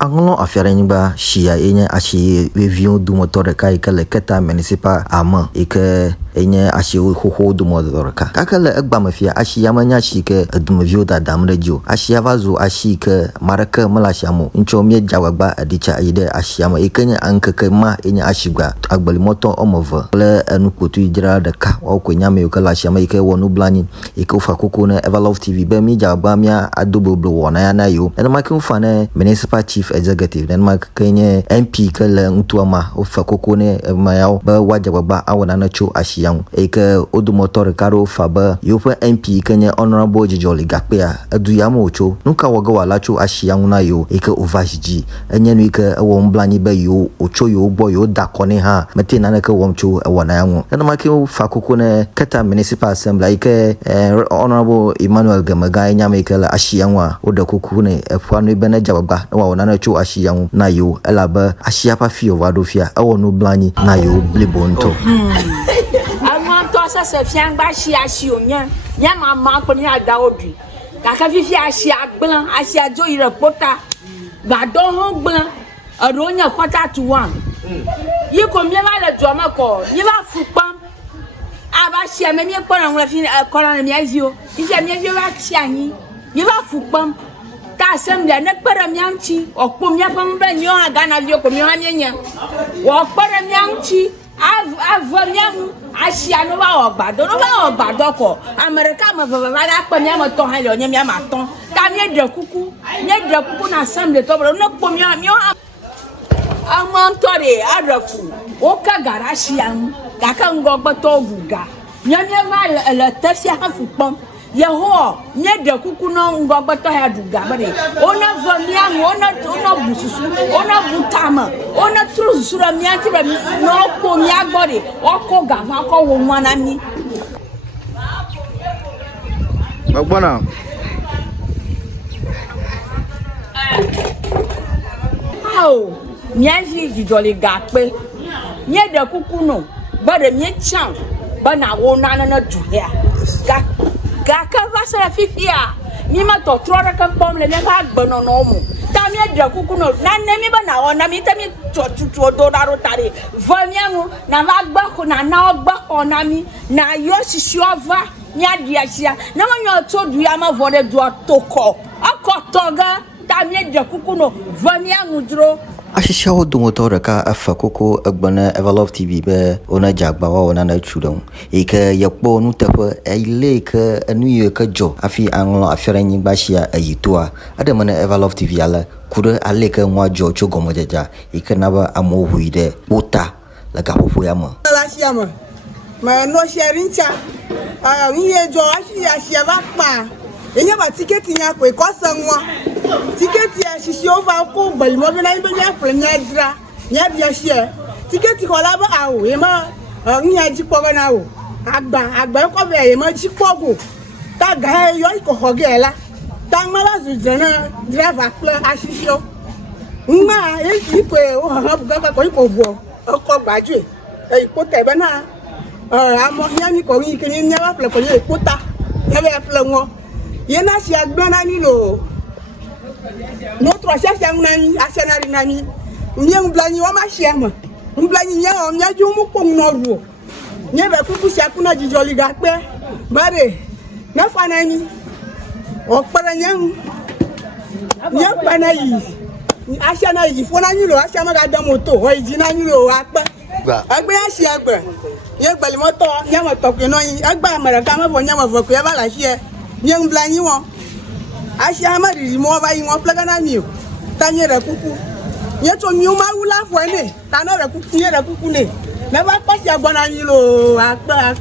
Anglo afiaranyba shia enya ashi review du motor ka ikale keta municipal ama ike enya ashi hoho du motor ka kakale egba mafia ashi yamanya shike du review da damrejo ashi avazu ashi ke maraka malashamu incho mie jawagba adicha ayide ashi ama ikenya ankeke ma enya ashigba agbali motor omove le enukutu ijira de ka okwenya me ukala shama ike wonu blani ike ufa koko na Everlove TV be mi jawagba mia adoboblo wona ya na yo en ma ufa na municipal chief executive then ma kenye MP kala ntuama ufa koko ne mayao ba wajababa awona na cho ashiyan eke odumotor karo fa ba yopa MP kenye honorable Jijoli Gakpea aduyama ocho nuka waga wala cho ashiyan na yo eke ovashiji enye no eke wo mblani ba yo ocho yo gbo yo dakone ha mete na ke womcho wona yanwo then ma ke ufa koko ne kata municipal assembly eke honorable Emmanuel Gamaga nyama eke la ashiyan wa odakoko ne efano bena jababa na wona na cho ashiyan na yo elaba ashiapa fi ovadofia awono blani na yo blibonto ça se vient ba shi onya nya mama ko ni ada odri kaka fifi ashi agban ashi ajo irepota ba do hon gban aronya quarter to 1 yi ko mi ba le jo mako yi ba fupam aba shi me mi ko ran won fi ko ran mi azio ise mi fi ba shi anyi yi ba fupam ta assembly ne pere mi anchi okpo mi apam ba nyo aga na vi ko mi ha mi nya wo pere mi anchi avoniamu asiano ba ogbado no ba ogbado ko America ma baba da pa mi amato han le onyam amaton ka mi de kuku na assembly to bro no po mi amontori arafu o ka garashi an ga ka ngogbo to guga nyam va le tafia hafupom yeho mi de kuku no ngogbo to ha duga bare ona voniamu ona bususu ona butama ona trusura mi anti ba no po mi agbore oko gafa ko wo nwana mi Magbona aw mi anti Jijoli Gakpe mi de kuku no bare mi chan ba na wo nana na duya ga ka va sa fifia mi ma to trora kan pom le me ba gbono no mu ta mi de kuku no na ne mi ba na ona mi ta mi to do daro tare va mi anu na va gba ko na ogba ona mi na yo sisi ova mi adia sia na ma nyo to du ya ma vore du atoko akotoga ta mi de kuku no va mi anu dro ashisha do motor ka afa koko agbana Everlove TV be ona jagba wa ona na chudon ike yakpo nu tefe ile ke anu ka jo afi Anglo afiranyi bashia ayitoa adamana Everlove TV ala kude ale ke nwa jo chogomo jaja ike naba amohuide bota la ka popo yama la siama ma no sharincha wiye jo asia va pa enya ba ticket nya ko ko sanwa ticket ya shishi over ko bal mo na ibe nya nya dra nya bia share ticket ko la ba awo e ma nya ji po na wo agba ko be e ma ji po go ta ga yo ko hoge la ta ma la zu jana driver plan ashisho nma e ji ko o ha bu ga ko bo ko gbaju e ko te be na amo nya ni ko yin kini nya wa plan ko ye ko ta ya be plan wo yena si agbana ni no notre chef yang nani asenari nani nyem blani wa ma chiama mblani nya o nya ju mu ko no ru nye be kuku si akuna Jijoli Gakpe bare na fanani o para nyam nyam pana yi asana yi fona ni lo asama ga da moto o yi na ni lo apa agbe asi agbe ye gbali moto nya moto ke no yi agba America ma bo nya ma vo ke ba la hie nyem blani won asia ma ri mo ba yi won plaga na mi o tanye re kuku nye to mi o ma wula fo ene ta na re kuku nye re kuku ne na ba pa si agbona yin lo apa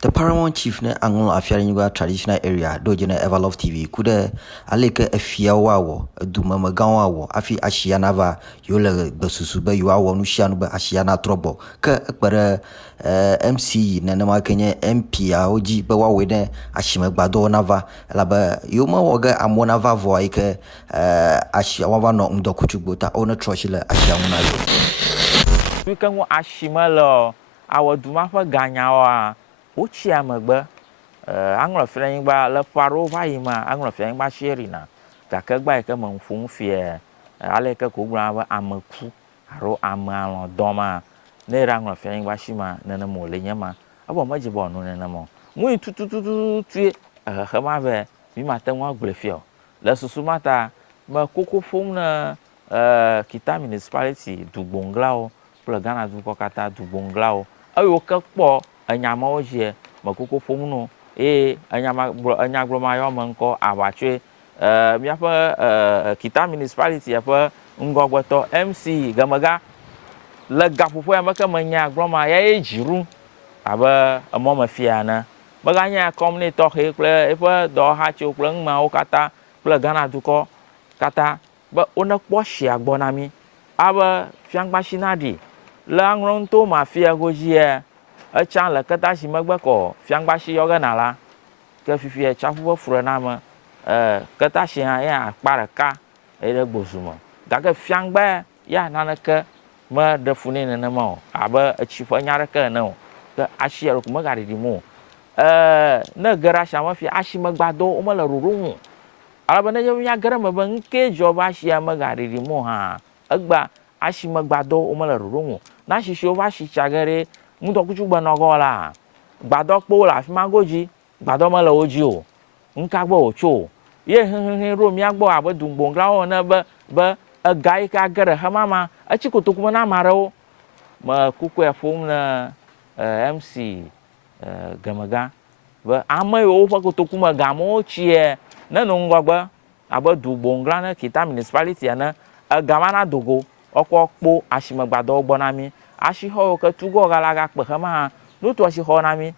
The Paramount Chief ne Anglo afiaranyba traditional area doje na Everlove TV kude aleke afia wawo duma magawa wo afi ashia nava yole besusu be yawo nu shia no be ashia na trobo ka ekpere MC na ma kenye MP a oji be wawe ne ashime gbado nava laba yoma woga amona va vo ike ashia wa no ndokuchugbota ona troshile ashia una yo we kan wo ashime lo awoduma fa ganyawa Uchiamagba, Anglo Flying by La Paro Vaima, Anglo Flying by Sherina, gake gba ke me ƒom fie ale ke ko gblɔna be ameku alo ame alɔ dɔma ne ra ŋlɔ fia nyigba shi ma nenema wòle nye ma ebo me dzi be wòanɔ nenema ŋui tututututue xexema be mi mate ŋu agblɔe fia o le susu ma ta me koko ƒom ne Kita municipality dugbonglawo kple Ghana dukɔ katã dugbonglawo eyiwo ke kpɔ enyamawo dzi me koko ƒom no eye enyagblɔma yɔ me ŋkɔ aʋatsoe míaƒe Kita municipality ƒe ŋgɔgbetɔ MC Gamega le gaƒoƒo ya me ke menya gblɔma yae dzi ɖum abe emɔ me fia ene meganya kɔm nɛ tɔxɛ kple eƒe dɔwɔhatsewo kple ŋumawo katã kple Ghana dukɔ katã be wonekpɔ shia gbɔ na mi abe fiangbashi na ɖi le aŋlɔŋto ma fia godzia etsã le keta si megbe kɔ fiangbashi yɔ gena la ke fifia tsaƒu ƒe frename keta si hã ya akpa ɖeka eɖe gbozu me gake fiangba ya naneke me ɖe fu nɛ nenema o abe etsi ƒe nya ɖeke ene o ke asi ya ɖeko megaɖiɖim o ne ge ɖe asia me fia asimegbadɔwo womele ɖoɖo ŋu alebe ne mía ge ɖe me be ŋke dzɔ be asia megaɖiɖim o hã egba asimegbadɔwo womele ɖoɖo ŋu na sisiwo va si tsa ge ɖe ŋdɔkutsugbe nɔgɔ la gbadɔkpowo le afi ma godzi gbadɔ mele wo dzi o ŋka gbe wòtso o ye hehehe ɖo mía gbɔ abe dugbonglawo ene be ega yi ke age ɖe xema ma etsi kotoku me na ame aɖewo me kuku ya ƒom ne MC Gamega be ame yiwo ƒe kotoku me gamewo tsie ne no ŋgɔgbe abe dugbongla ne Kita municipality ene egama na dogo wokɔ kpo asimegbadɔwo gbɔ na mi asixɔ yiwo ke tugɔ gala gakpe xema hã nuto asixɔ na mi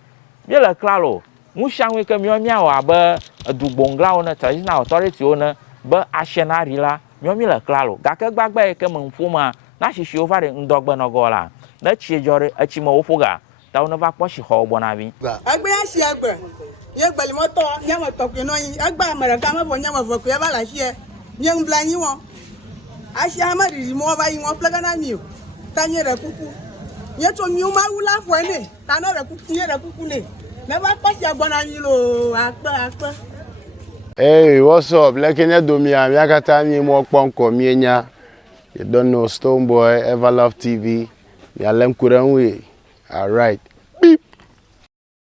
míele klalo ŋusiaŋui ke míawɔ abe dugbonglawo ne traditional authority wo ne be asia na ɖi la míele klalo gake gbagba yi ke me ƒoma na sisiwo va ɖe ŋdɔgbe nɔgɔ la ne tsi dzɔ ɖe etsi me wo ƒoga ta wo ne va kpɔ sixɔwo gbɔ na mi egbe ya si egbe ye gbelimɔtɔ nye me tɔkui nɔ anyi egbe ame ɖeka me vɔ nye me ve koe va le asie nye ŋbla anyi wɔ asia hã meɖiɖi mɔ va yi wɔ ƒle gana mi o ta nye ɖe kuku nye tso miwo mawu la fɔe nɛ ta ne ɖe kuku nye ɖe kuku nɛ ne va kpɔ sia gbɔ na mi lo akpe. Hey, what's up? Like any domia, mi akata mi mo kpɔnkɔ mienya. You don't know Stonebwoy, Everlove TV. Mi alem kurenwe. All right.